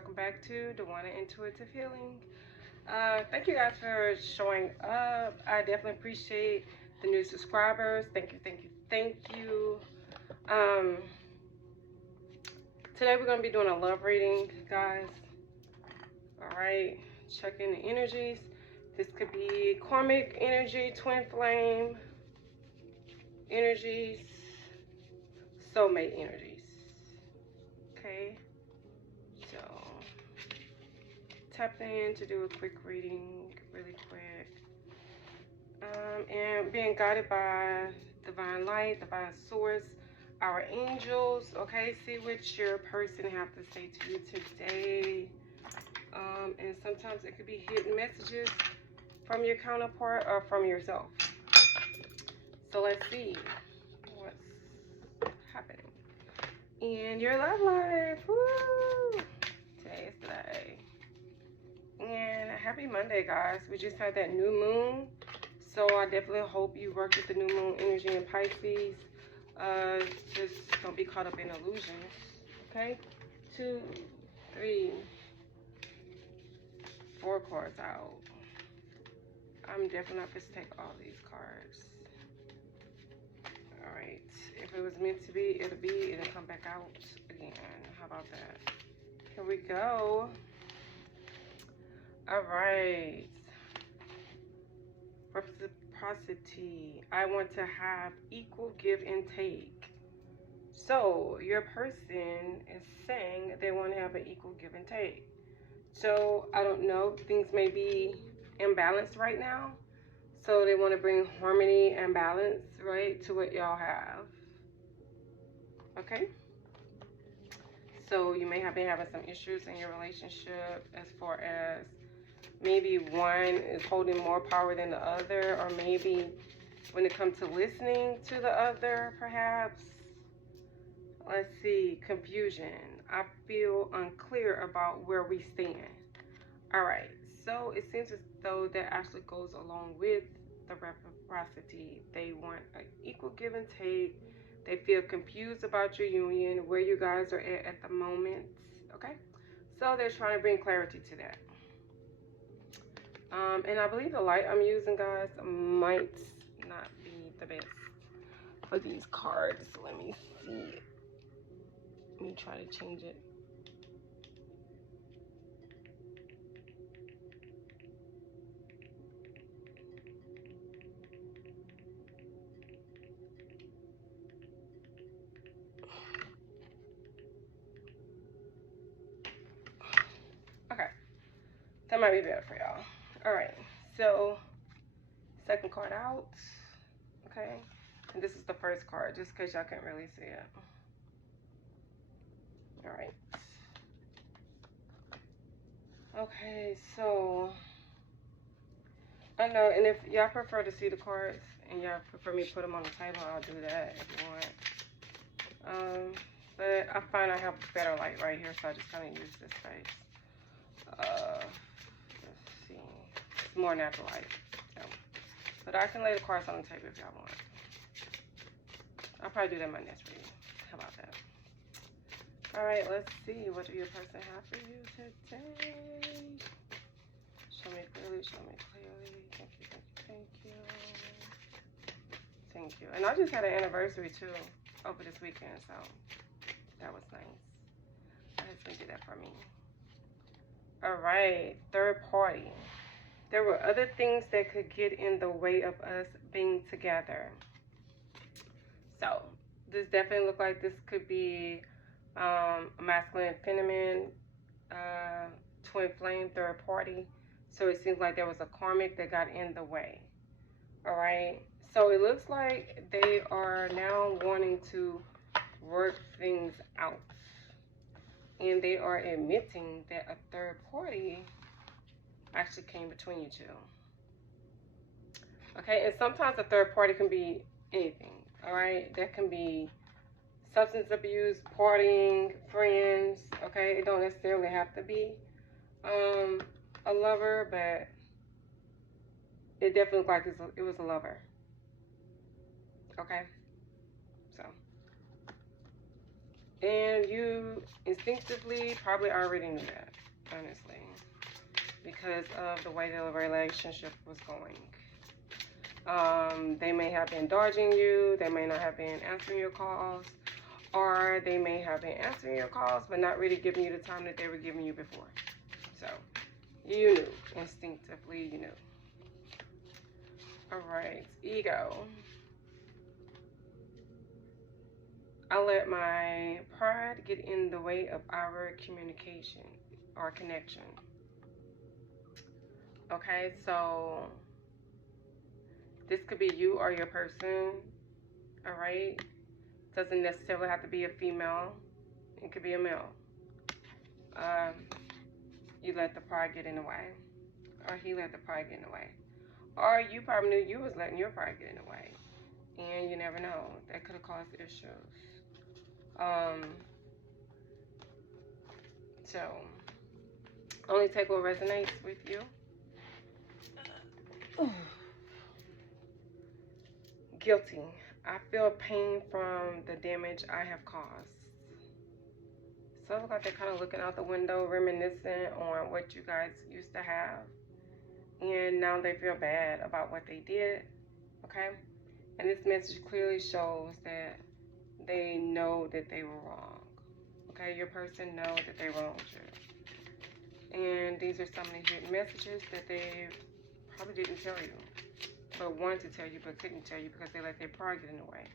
welcome back to Dhuwanna Intuitive Healing. Thank you guys for showing up. I definitely appreciate the new subscribers. Thank you, thank you, thank you. Today we're going to be doing a love reading, guys. All right, checking the energies. This could be karmic energy, twin flame energies, soulmate energies. Okay, so tap in to do a quick reading really quick. And being guided by divine light, divine source, our angels. Okay, see what your person have to say to you today. And sometimes it could be hidden messages from your counterpart or from yourself. So let's see what's happening in your love life. Woo! Today is the day. And happy Monday, guys. We just had that new moon. So I definitely hope you work with the new moon energy in Pisces. Just don't be caught up in illusions. Okay? 2, 3, 4 cards out. I'm definitely not supposed to take all these cards. Alright. If it was meant to be, it'll be. It'll come back out again. How about that? Here we go. Alright. Reciprocity. I want to have equal give and take. So your person is saying they want to have an equal give and take. So I don't know, things may be imbalanced right now. So they want to bring harmony and balance, right, to what y'all have. Okay? So you may have been having some issues in your relationship as far as maybe one is holding more power than the other, or maybe when it comes to listening to the other, perhaps. Let's see, confusion. I feel unclear about where we stand. All right, so it seems as though that actually goes along with the reciprocity. They want an equal give and take. They feel confused about your union, where you guys are at the moment. Okay, so they're trying to bring clarity to that. And I believe the light I'm using, guys, might not be the best for these cards. Let me see. Let me try to change it. Okay, that might be better for y'all. All right, so second card out. Okay, and this is the first card, just in case y'all can't really see it. All right. Okay, so I know, and if y'all prefer to see the cards and y'all prefer me to put them on the table, I'll do that if you want. But I find I have better light right here, so I just kind of use this space. Let's see, it's more natural light. So, but I can lay the cards on the table if y'all want. I'll probably do that in my next reading. How about that? All right, let's see. What do your person have for you today? Show me clearly, show me clearly. Thank you, thank you, thank you. Thank you. And I just had an anniversary too over this weekend, so that was nice. My husband did that for me. All right, third party. There were other things that could get in the way of us being together. So this definitely looked like this could be a masculine, feminine, twin flame, third party. So it seems like there was a karmic that got in the way. All right. So it looks like they are now wanting to work things out. And they are admitting that a third party actually came between you two. Okay, and sometimes a third party can be anything. All right, that can be substance abuse, partying, friends. Okay, it don't necessarily have to be a lover, but it definitely looked like it was a lover. Okay, so And you instinctively probably already knew that, honestly, because of the way the relationship was going. They may have been dodging you, they may not have been answering your calls, or they may have been answering your calls but not really giving you the time that they were giving you before. So, you knew. Instinctively, you knew. Alright, ego. I let my pride get in the way of our communication or connection. Okay, so this could be you or your person. Alright? Doesn't necessarily have to be a female. It could be a male. You let the pride get in the way. Or he let the pride get in the way. Or you probably knew you was letting your pride get in the way. And you never know. That could have caused issues. So, only take what resonates with you. Guilty. I feel pain from the damage I have caused. So it looks like they're kind of looking out the window, reminiscing on what you guys used to have. And now they feel bad about what they did. Okay? And this message clearly shows that they know that they were wrong. Okay? Your person knows that they wronged you. And these are some of the hidden messages that they probably didn't tell you, but wanted to tell you, but couldn't tell you because they let their pride get in the way.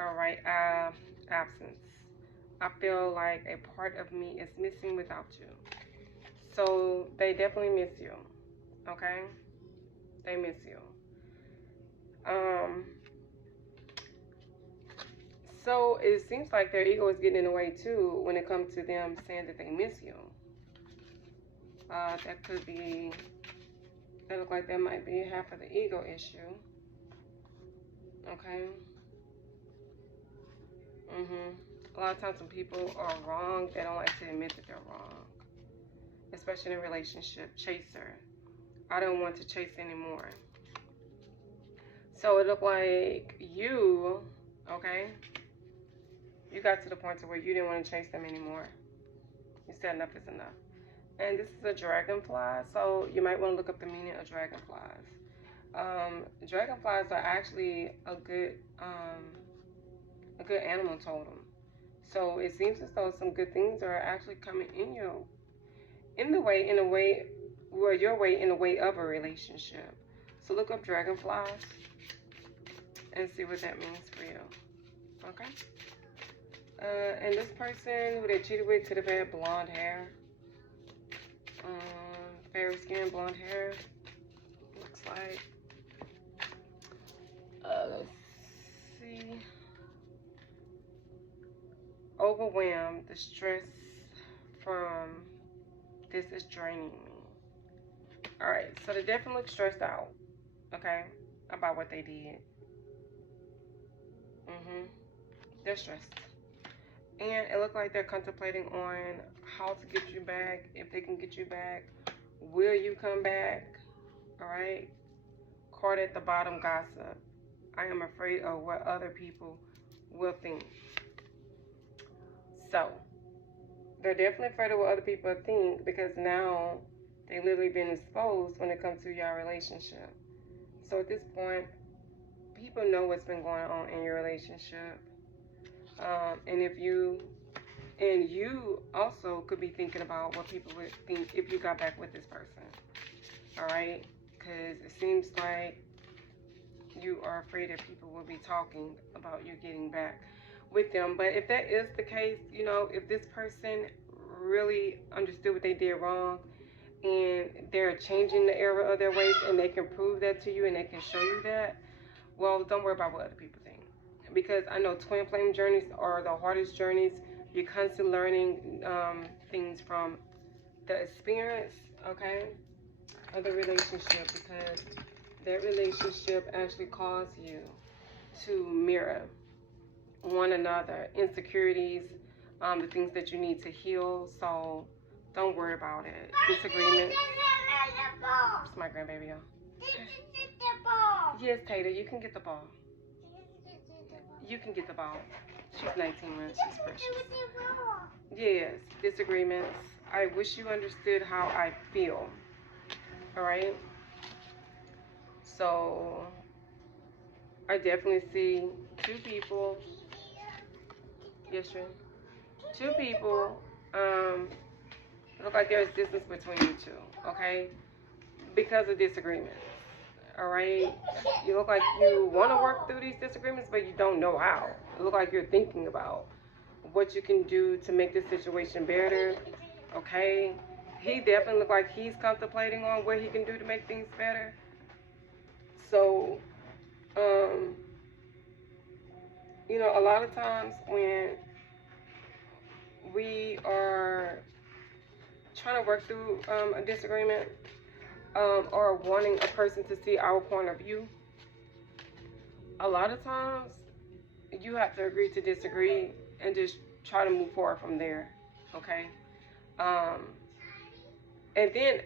Alright, absence. I feel like a part of me is missing without you. So they definitely miss you. Okay? They miss you. So it seems like their ego is getting in the way too when it comes to them saying that they miss you. That could be, that look like that might be half of the ego issue. Okay? A lot of times when people are wrong, they don't like to admit that they're wrong. Especially in a relationship. Chaser. I don't want to chase anymore. So it looked like you, okay, you got to the point to where you didn't want to chase them anymore. You said enough is enough. And this is a dragonfly, so you might want to look up the meaning of dragonflies. Dragonflies are actually a good animal totem. So it seems as though some good things are actually coming in a way in the way of a relationship. So look up dragonflies and see what that means for you. Okay? And this person who they cheated with could have had blonde hair. Fair skin, blonde hair. Looks like. Let's see. Overwhelmed. The stress from this is draining me. Alright, so they definitely look stressed out. Okay? About what they did. They're stressed. And it looked like they're contemplating on how to get you back, if they can get you back. Will you come back? Alright? Caught at the bottom, gossip. I am afraid of what other people will think. So, they're definitely afraid of what other people think because now they've literally been exposed when it comes to your relationship. So at this point, people know what's been going on in your relationship. And you also could be thinking about what people would think if you got back with this person. Alright? Because it seems like you are afraid that people will be talking about you getting back with them. But if that is the case, you know, if this person really understood what they did wrong and they're changing the error of their ways and they can prove that to you and they can show you that, well, don't worry about what other people think. Because I know twin flame journeys are the hardest journeys. You're constantly learning things from the experience, okay, of the relationship, because that relationship actually caused you to mirror one another, insecurities, the things that you need to heal. So don't worry about it. Disagreements. It's my grandbaby, y'all. Yes, Tater, you can get the ball. You can get the ball. She's 19 months. She's precious. Yes, disagreements. I wish you understood how I feel. All right. So I definitely see two people. Yes, sir. Two people. Look like there's distance between you two. Okay, because of disagreements. All right. You look like you want to work through these disagreements, but you don't know how. You look like you're thinking about what you can do to make this situation better. Okay. He definitely look like he's contemplating on what he can do to make things better. So, you know, a lot of times when we are trying to work through a disagreement, or wanting a person to see our point of view, a lot of times you have to agree to disagree and just try to move forward from there. Okay. And then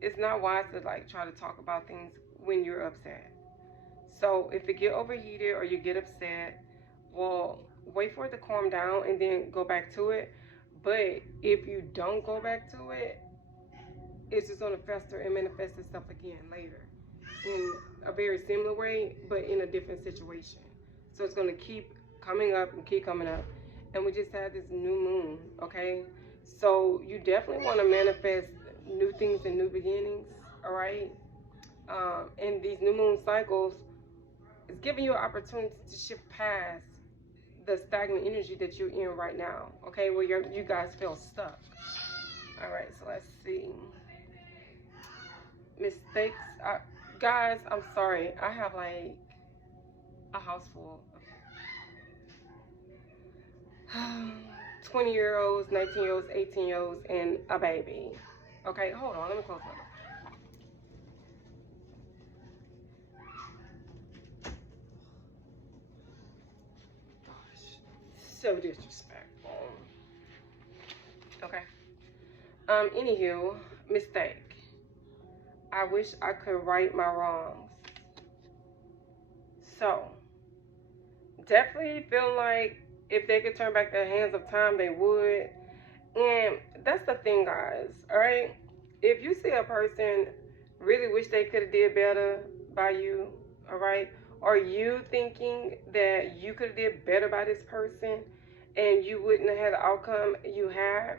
it's not wise to like try to talk about things when you're upset. So if you get overheated or you get upset, well, wait for it to calm down and then go back to it. But if you don't go back to it, it's just going to fester and manifest itself again later in a very similar way, but in a different situation. So it's going to keep coming up and keep coming up. And we just had this new moon, okay? So you definitely want to manifest new things and new beginnings, all right? And these new moon cycles is giving you an opportunity to shift past the stagnant energy that you're in right now, okay? Where you guys feel stuck. All right, so let's see. Mistakes. Guys, I'm sorry. I have like a house full of 20-year-olds, 19-year-olds, 18-year-olds, and a baby. Okay, hold on. Let me close my door. So disrespectful. Okay. Anywho, mistake. I wish I could right my wrongs. So, definitely feeling like if they could turn back their hands of time, they would. And that's the thing, guys. All right. If you see a person really wish they could have did better by you, all right, or you thinking that you could have did better by this person, and you wouldn't have had the outcome you have,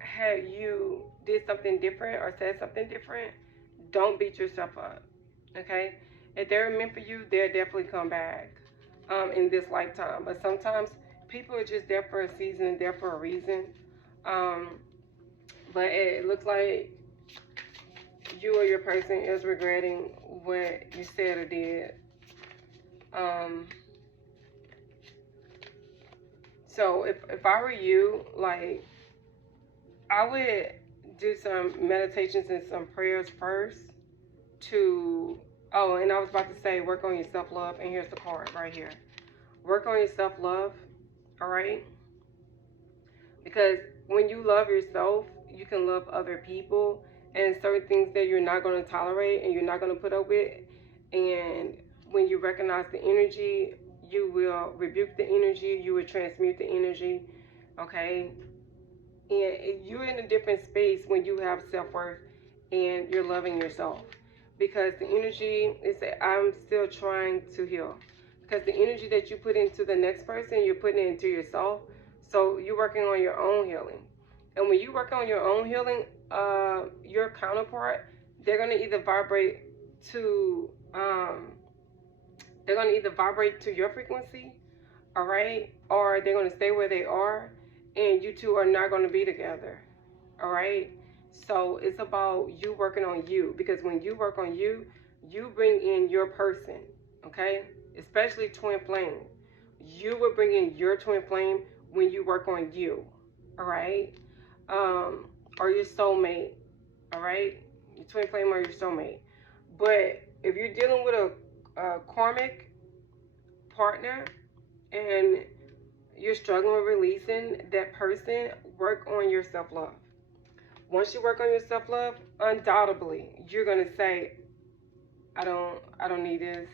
had you did something different or said something different, don't beat yourself up. Okay. If they're meant for you, they'll definitely come back in this lifetime. But sometimes people are just there for a season and there for a reason. But it looks like you or your person is regretting what you said or did. So if I were you, like, I would do some meditations and some prayers first to, oh, and I was about to say, work on your self-love, and here's the card right here. Work on your self-love, all right? Because when you love yourself, you can love other people, and certain things that you're not going to tolerate and you're not going to put up with. And when you recognize the energy, you will rebuke the energy, you will transmute the energy, okay? And you're in a different space when you have self-worth and you're loving yourself. Because the energy is that I'm still trying to heal. Because the energy that you put into the next person, you're putting it into yourself. So you're working on your own healing. And when you work on your own healing, your counterpart, they're going to either vibrate to your frequency, all right? Or they're going to stay where they are, and you two are not going to be together, all right? So it's about you working on you, because when you work on you, you bring in your person, okay? Especially twin flame. You will bring in your twin flame when you work on you, all right? Or your soulmate, all right? Your twin flame or your soulmate. But if you're dealing with a karmic partner and you're struggling with releasing that person, work on your self-love. Once you work on your self-love, undoubtedly, you're going to say, I don't need this.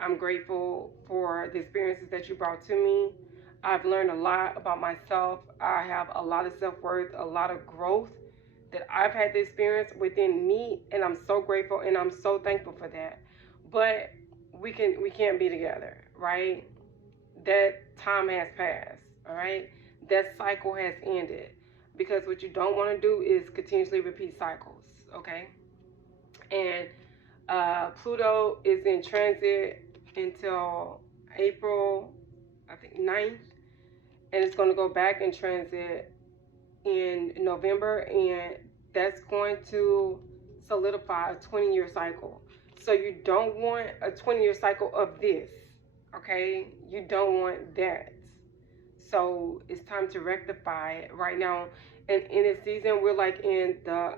I'm grateful for the experiences that you brought to me. I've learned a lot about myself. I have a lot of self-worth, a lot of growth that I've had to experience within me, and I'm so grateful and I'm so thankful for that. But we can't be together, right? That time has passed, all right? That cycle has ended, because what you don't want to do is continuously repeat cycles, okay? And Pluto is in transit until April, I think 9th, and it's going to go back in transit in November, and that's going to solidify a 20-year cycle. So you don't want a 20-year cycle of this, okay? You don't want that. So it's time to rectify it right now. And in this season, we're like in the,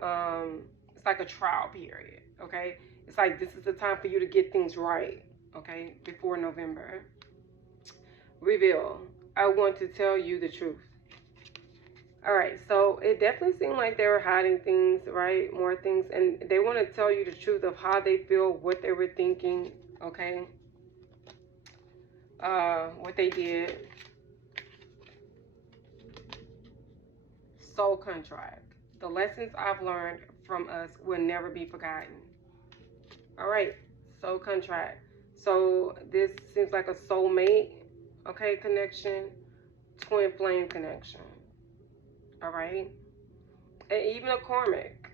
it's like a trial period, okay? It's like this is the time for you to get things right, okay, before November. Reveal. I want to tell you the truth. All right, so it definitely seemed like they were hiding things, right? More things, and they want to tell you the truth of how they feel, what they were thinking, okay? What they did. Soul contract. The lessons I've learned from us will never be forgotten. All right, soul contract. So this seems like a soulmate, okay, connection, twin flame connection. All right, and even a karmic.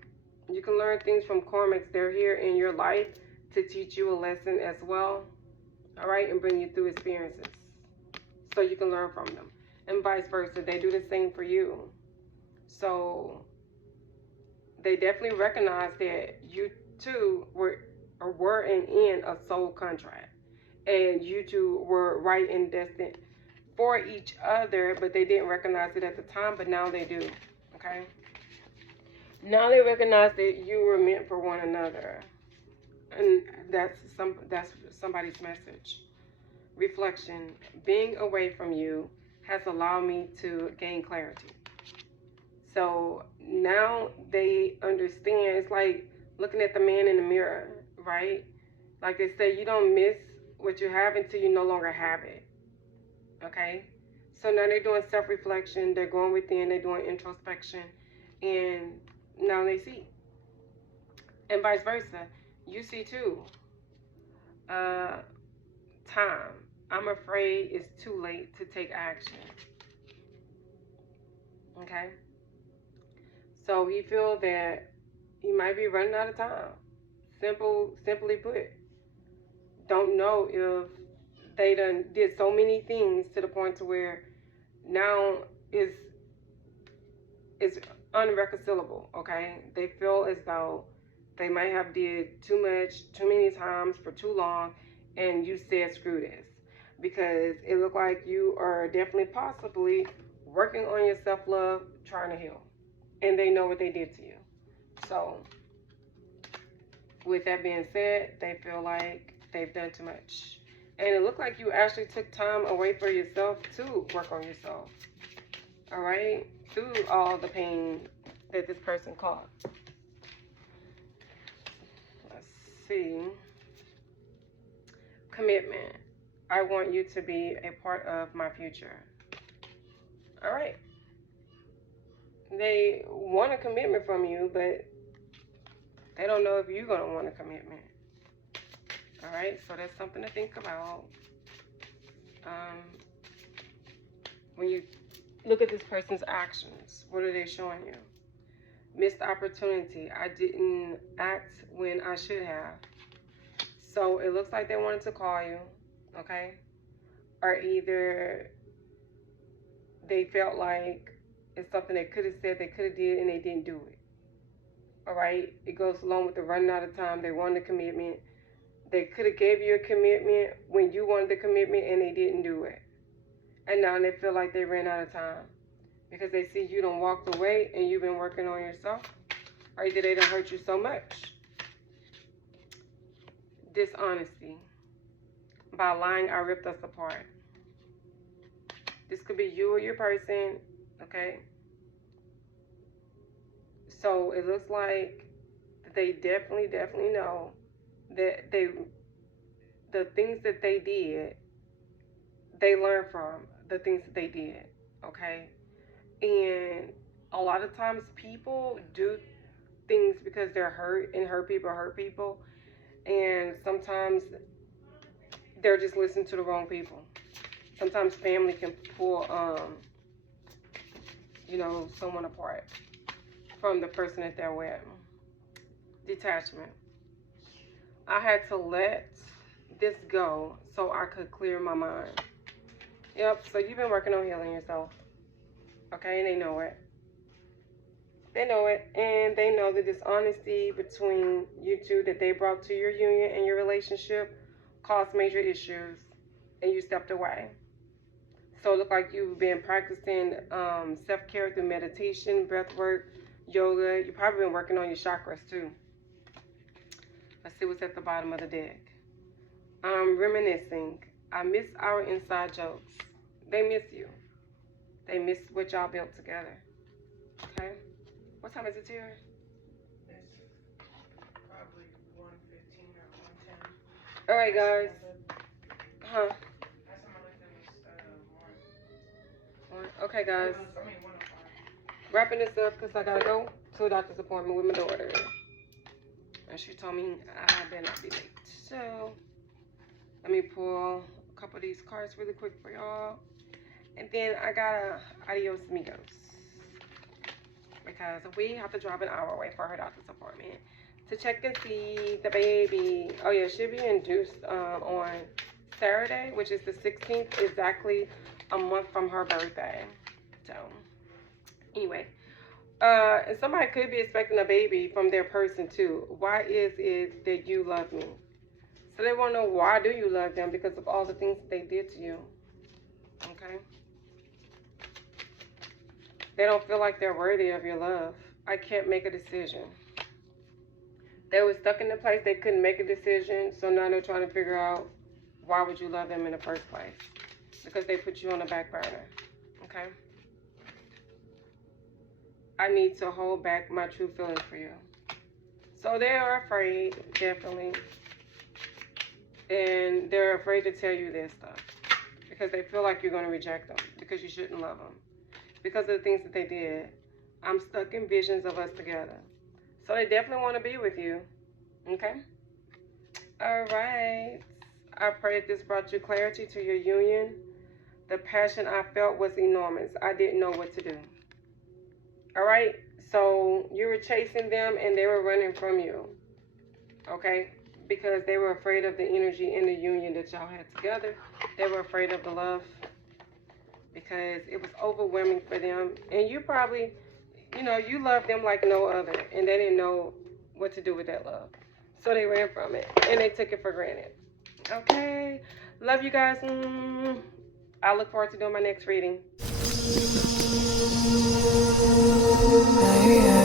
You can learn things from karmics. They're here in your life to teach you a lesson as well. All right, and bring you through experiences so you can learn from them, and vice versa. They do the same for you. So they definitely recognize that you two were in a soul contract, and you two were right and destined for each other, but they didn't recognize it at the time, but now they do, okay? Now they recognize that you were meant for one another, and that's somebody's message. Reflection. Being away from you has allowed me to gain clarity. So now they understand. It's like looking at the man in the mirror, right? Like they say, you don't miss what you have until you no longer have it. Okay? So now they're doing self-reflection, they're going within, they're doing introspection, and now they see. And vice versa. You see too. Time. I'm afraid it's too late to take action. Okay? So you feel that you might be running out of time. Simply put. Don't know if they done did so many things to the point to where now it's unreconcilable, okay? They feel as though they might have did too much, too many times for too long, and you said screw this. Because it looked like you are definitely possibly working on your self-love, trying to heal. And they know what they did to you. So, with that being said, they feel like they've done too much. And it looked like you actually took time away for yourself to work on yourself. All right? Through all the pain that this person caused. Let's see. Commitment. I want you to be a part of my future. All right. They want a commitment from you, but they don't know if you're going to want a commitment. All right, so that's something to think about. When you look at this person's actions, what are they showing you? Missed opportunity. I didn't act when I should have. So it looks like they wanted to call you, okay? Or either they felt like it's something they could have said, they could have did, and they didn't do it. All right, it goes along with the running out of time. They wanted a commitment. They could have gave you a commitment when you wanted the commitment, and they didn't do it. And now they feel like they ran out of time because they see you done walked away and you've been working on yourself. Or either they done hurt you so much. Dishonesty. By lying, I ripped us apart. This could be you or your person, okay? So it looks like they definitely know that the things that they did, they learn from the things that they did, okay? And a lot of times people do things because they're hurt, and hurt people. And sometimes they're just listening to the wrong people. Sometimes family can pull, someone apart from the person that they're with. Detachment. I had to let this go so I could clear my mind. Yep, so you've been working on healing yourself. Okay, and they know it. They know it, and they know the dishonesty between you two that they brought to your union and your relationship caused major issues, and you stepped away. So it looked like you've been practicing self-care through meditation, breathwork, yoga. You've probably been working on your chakras too. Let's see what's at the bottom of the deck. Reminiscing. I miss our inside jokes. They miss you. They miss what y'all built together. Okay? What time is it here? It's probably 1:15 or 1:10. Alright, guys. Huh? Last time I looked, it was 1. Okay, guys. 1:05. Wrapping this up because I gotta go to a doctor's appointment with my daughter. And she told me I better not be late. So, let me pull a couple of these cards really quick for y'all. And then I got a adios amigos. Because we have to drive an hour away for her doctor's appointment to check and see the baby. Oh yeah, she'll be induced on Saturday, which is the 16th, exactly a month from her birthday. So, anyway. And somebody could be expecting a baby from their person too. Why is it that you love me? So they want to know, why do you love them? Because of all the things that they did to you. Okay? They don't feel like they're worthy of your love. I can't make a decision. They were stuck in a place they couldn't make a decision. So now they're trying to figure out, why would you love them in the first place? Because they put you on the back burner. Okay? I need to hold back my true feelings for you. So they are afraid, definitely. And they're afraid to tell you this stuff. Because they feel like you're going to reject them. Because you shouldn't love them. Because of the things that they did. I'm stuck in visions of us together. So they definitely want to be with you. Okay? Alright. I pray that this brought you clarity to your union. The passion I felt was enormous. I didn't know what to do. Alright, so you were chasing them and they were running from you. Okay? Because they were afraid of the energy in the union that y'all had together. They were afraid of the love. Because it was overwhelming for them. And you probably, you loved them like no other. And they didn't know what to do with that love. So they ran from it. And they took it for granted. Okay? Love you guys. I look forward to doing my next reading. Yeah.